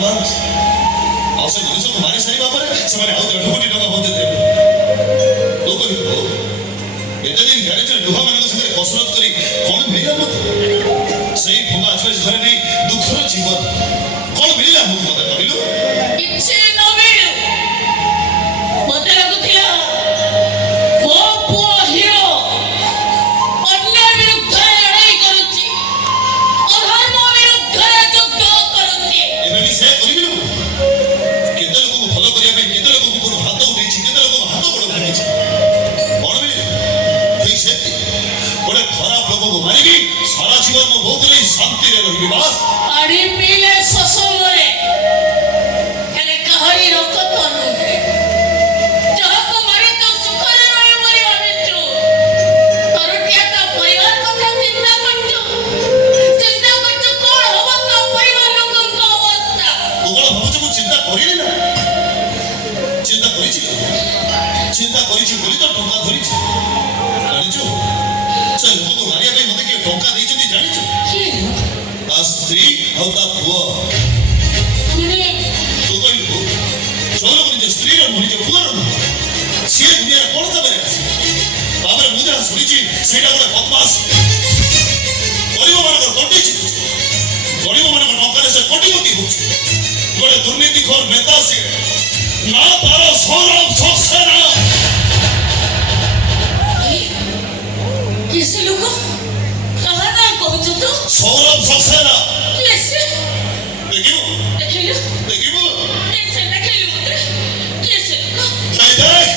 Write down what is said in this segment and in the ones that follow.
ଆଡଭାନ୍ସ ଆଉ ସେ ଜିନିଷକୁ ମାରି ସାରିବା ପରେ ସେମାନେ ଆଉ 1.5 କୋଟି ଟଙ୍କା ମଧ୍ୟ ଦେବେ। ତୁ କହିବୁ ଏତେ ଦିନ ଗାଡ଼ିରେ ଲୁହମାନଙ୍କ ସାଙ୍ଗରେ କସରତ କରି କଣ ମିଳିଲା ମତେ? ସେଇ ଭଙ୍ଗା ଆଜବେଜ ଘରେ ନେଇ ଦୁଃଖର ଜୀବନ କଣ ମିଳିଲା ମୁଁ ମତେ କହିଲୁ? କିଛି ନ ମିଳୁ ମତେ ଲାଗୁଥିଲା ମୋ ପୁଅ ହିରୋ ଅନ୍ୟ ବିରୁଦ୍ଧରେ ଲଢ଼େଇ କରୁଛି, ଅଧର୍ମ ବିରୁଦ୍ଧରେ ଯୁଦ୍ଧ କରୁଛି। ଏବେ ବି ସେ କରିବିନୁ? କେତେ ଲୋକଙ୍କୁ ଭଲ କରିବା ପାଇଁ କେତେ ଲୋକଙ୍କ ଉପରୁ ହାତ ଉଠେଇଛି, କେତେ ଲୋକଙ୍କ ହାତ ଗୋଡ଼ ଭାଙ୍ଗିଛି। କଣ ମିଳିଲା? ଏଇ ସେମିତି ଗୋଟେ ଖରାପ ଲୋକକୁ ମାରିକି ସାରା ଜୀବନ ମୋ ବୋଉକୁ ନେଇ ଶାନ୍ତିରେ ରହିବି ବାସ୍। ପାଣି ପିଇଲେ ଶୋଷ ମରେ, ହେଲେ କାହାରି ରକ୍ତ ନୁହେଁ। ଯାହାକୁ ମାରି ତୁ ସୁଖରେ ରହି ବୋଲି ଭାବିଛୁ, ତୋରଟିଆ ତା ପରିବାର କଥା ଚିନ୍ତା କରୁଛୁ କଣ ହବ ତୋ ପରିବାର ଲୋକଙ୍କ ଅବସ୍ଥା? ତୁ କଣ ଭାବୁଛୁ ମୁଁ ଚିନ୍ତା କରିନି ନା? ଚିନ୍ତା କରିଛି ବୋଲି ତ ଟଙ୍କା ଧରିଛି। ଜାଣିଛୁ ସେ ଲୋକକୁ ମାରିବା ପାଇଁ ମତେ କିଏ ଟଙ୍କା ଦେଇଛନ୍ତି ଜାଣିଛୁ? ତା ସ୍ତ୍ରୀ ଆଉ ତା ପୁଅ। ତୁ କହିଲୁ ଚୋରକୁ ନିଜ ସ୍ତ୍ରୀର ନୁହଁ ନିଜ ପୁଅର ନୁହଁ, ସିଏ ଦୁନିଆରେ କଣ କାମରେ ଆସେ? ତାପରେ ମୁଁ ଯାହା ଶୁଣିଛି ସେଇଟା ଗୋଟେ ବଦମାସ ଗରିବମାନଙ୍କର ତଣ୍ଟି ଚିପୁଛି, ଗରିବମାନଙ୍କ ଟଙ୍କାରେ ସେ କୋଟିପତି ହଉଛି। ଗୋଟେ ଦୁର୍ନୀତିଖୋର ନେତା ସିଏ, ନା ତାର ସୌରଭ ସକ୍ସେନା। किसी लोग कहा ना कौन जो तो सौरभ सक्सेना कैसे देखियो देखियो देखियो कैसे देखियो कैसे नहीं देख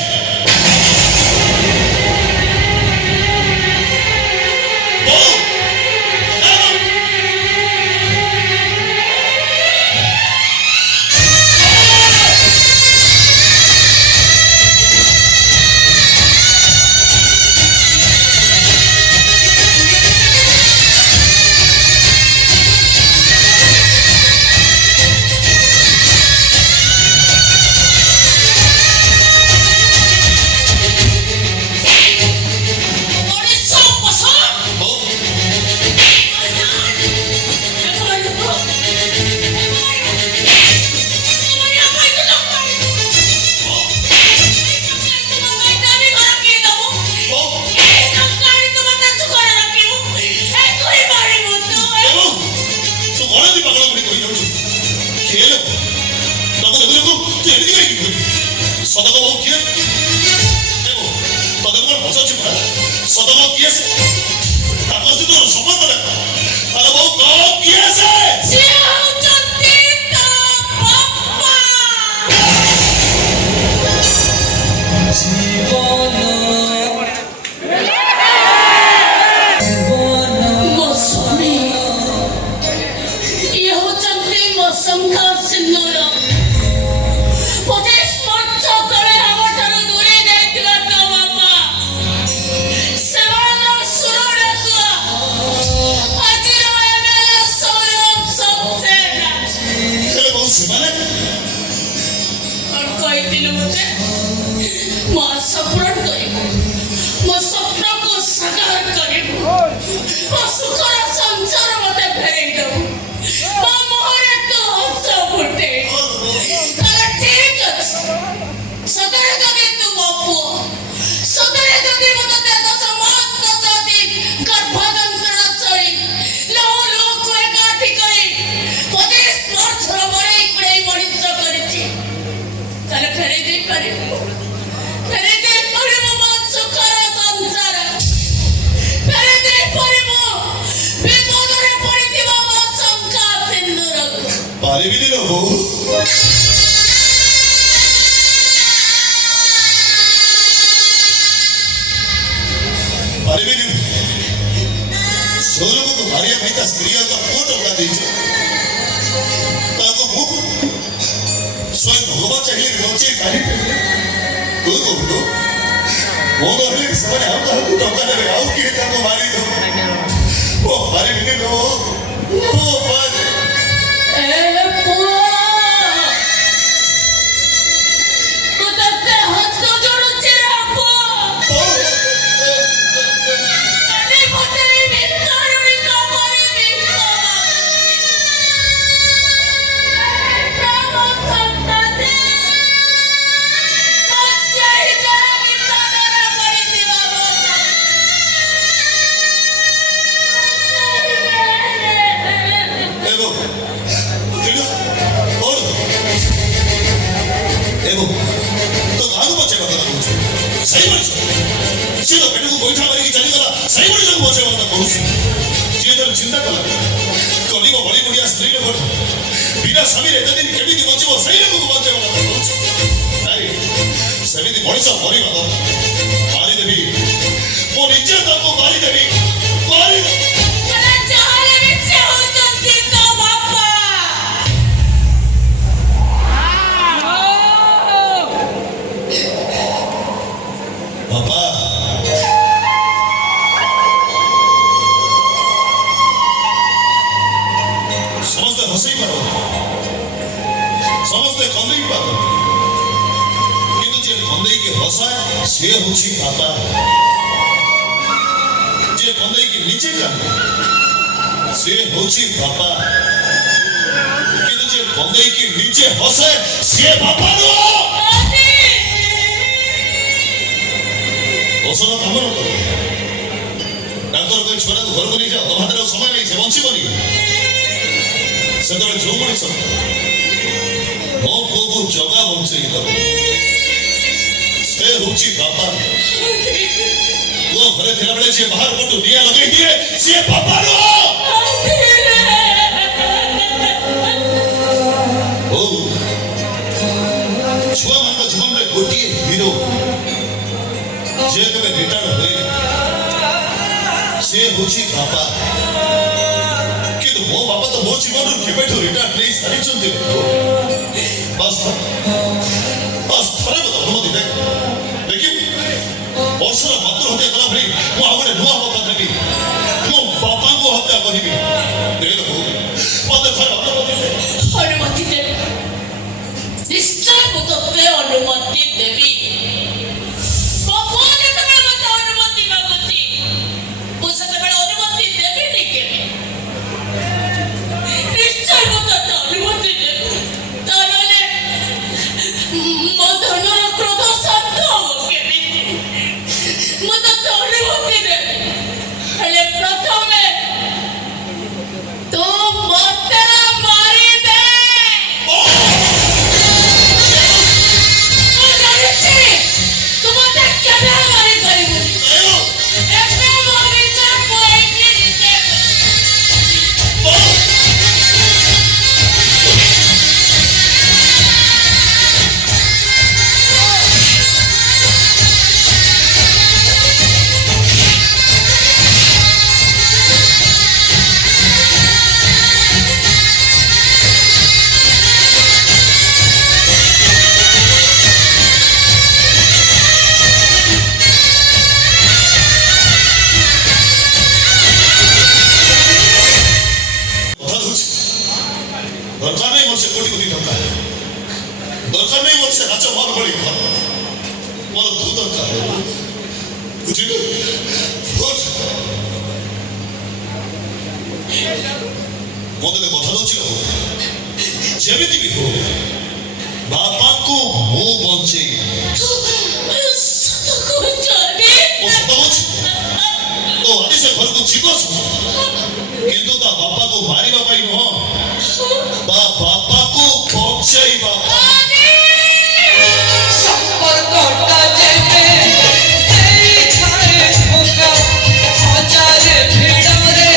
ଏବଂ ତ କାହାକୁ ବଞ୍ଚେଇବା କଥା କହୁଛୁ ସେଇ ମଣିଷ ସିଏ ତ ପେଟକୁ ଗୋଇଠା ମାରିକି ଚାଲିଗଲା ସେଇ ମଣିଷକୁ ବଞ୍ଚେଇବା କଥା କହୁଛୁ ଯିଏ ତାର ଚିନ୍ତା କଲା ଗରିବ ବଳି ବଢିଆ ସ୍ତ୍ରୀ ଲୋକ ବିନା ସ୍ୱାମୀରେ ଏତେ ଦିନ କେମିତି ବଞ୍ଚିବ ସେଇ ଲୋକକୁ ବଞ୍ଚେଇବା କଥା କହୁଛୁ ନାଇଁ ସେମିତି ମଣିଷ ମରିବା ଦରକାର ମାରିଦେବି ମୋ ନିଜେ ତାକୁ ମାରିଦେବି ମାରିଦେବି ଯାହାହେଲେ ବି ସେ ହଉଛନ୍ତି ତୋ ବାପା। ବାପା ସମସ୍ତେ ହସେଇ ପାରନ୍ତି ସମସ୍ତେ କନ୍ଦେଇ ପାରନ୍ତି କିନ୍ତୁ ଯିଏ କନ୍ଦେଇକି ହସାଏ ସିଏ ହଉଛି ବାପା ଯିଏ କନ୍ଦେଇକି ନିଜେ କାନ୍ଦେ ସିଏ ହଉଛି ବାପା କିନ୍ତୁ ଯିଏ କନ୍ଦେଇକି ନିଜେ ହସେ ସିଏ ବାପା ନୁହଁ ଔଷଧ କାମ ନ କରେ ଡାକ୍ତର କହି ଛୁଆଟାକୁ ଘରକୁ ନେଇଯାଅ ତମ ହାତରେ ଆଉ ସମୟ ନାହିଁ ସେ ବଞ୍ଚିବନି ସେତେବେଳେ ଯୋଉ ମଣିଷ ମୋ ପୁଅକୁ ଜଗା ବଞ୍ଚେଇ ଦବ ସେ ହଉଛି ବାପା ପୁଅ ଘରେ ଥିଲାବେଳେ ଯିଏ ବାହାର ପଟୁ ନିଆଁ ଲଗେଇ ଦିଏ ସିଏ ବାପା ନୁହଁ ହଉ ଛୁଆମାନଙ୍କ ଜୀବନରେ ଗୋଟିଏ ହିରୋ ଯିଏ କେବେ ରିଟାୟାର୍ଡ ହୁଏ ସିଏ ହଉଛି ବାପା କିନ୍ତୁ ମୋ ବାପା ତ ମୋ ଜୀବନରୁ କେବେଠୁ ରିଟାୟାର୍ଡ ନେଇ ସାରିଛନ୍ତି ବାସ୍ ଥରେ ମୋତେ ଅନୁମତି ଦେଖିବୁ ବର୍ଷର ମାତୃହତ୍ୟା କଲା ଭଳି ମୁଁ ଆଉ ଗୋଟେ ନୂଆ ମକା ଦେବି ମୋ ବାପାଙ୍କୁ ହତ୍ୟା କରିବି ମତେ ଥରେ ଅନୁମତି ଦେବି ନିଶ୍ଚୟ ମୁଁ ତୋତେ ଅନୁମତି ଦେବି ମୋ ପୁଅ ଯେତେବେଳେ ମତେ ଅନୁମତି ମାଗୁଛି ମୁଁ ସେତେବେଳେ ଅନୁମତି ଦେବିନି କେବେ ନିଶ୍ଚୟ ମୁଁ ତୋତେ ଅନୁମତି ଦେବି ତା ନହେଲେ ମୋ ଧନର କ୍ରୋଧ ଶାନ୍ତ ହବ କେମିତି ମୁଁ ତୋତେ ଅନୁମତି ଦେବି ହେଲେ ପ୍ରଥମେ ତୁ ମତେ ମାରିଦେ ମୁଁ ଜାଣିଛି ତୁ ମତେ କେବେ ମାରିପାରିବୁନି ଏବେ ମୋ ବିଚାର ମୁଁ ଏଇଠି ନିଜେ ଦରକାର ନାହିଁ ମୋର ସେ କୋଟି କୋଟି ଟଙ୍କା ଦରକାର ନାହିଁ ମୋର ସେ ରାଜ ମହଲ ଭଳି ଘର ମୋର ତୁ ଦରକାର ବୁଝିଲୁ ମୁଁ ତତେ କଥା ଦଉଛି ଯେମିତି ବି ହଉ ବାପାଙ୍କୁ ମୁଁ ବଞ୍ଚେଇ ତୋ ଆଜି ସେ ଘରକୁ ଯିବ କିନ୍ତୁ ତା ବାପାକୁ ମାରିବା ପାଇଁ ନୁହଁ ତା ବାପାକୁ ବଞ୍ଚେଇବା ସମ୍ପର୍କଟା ଯେବେ ଦେଇଥାଏ ଧୋକା ହଜାର ଭିଡ଼ରେ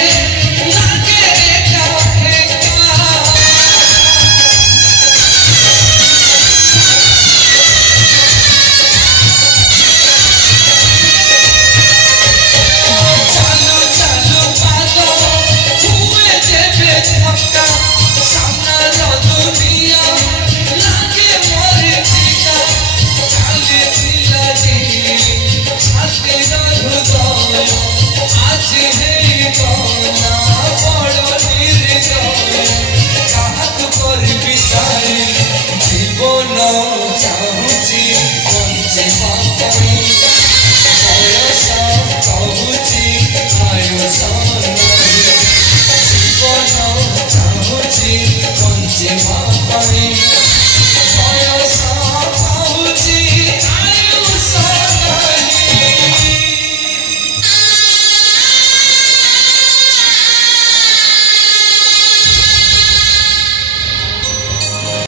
ଲାଗେ ଏକା ଏକା ଚାଲୁ ଚାଲୁ ପାଦ ହୁଏ ଯେବେ ଧକ୍କା ସାମ୍ନାର ଦୁନିଆ ଲାଗେ ମରିଚିକା ଚାଲିଥିଲା ଛାତିର ହୃଦୟ ଆଜି ହେଇଗଲା ବଡ଼ ନିର୍ଦୟ କାହାକୁ କରିବି ତାଇ ଜୀବନ ଚାହୁଁଛି ବଞ୍ଚିବା ପାଇଁ ବୟସ କହୁଛି ଆୟୁଷ ନାହିଁ ଜୀବନ ଚାହୁଁଛି ବଞ୍ଚିବା ପାଇଁ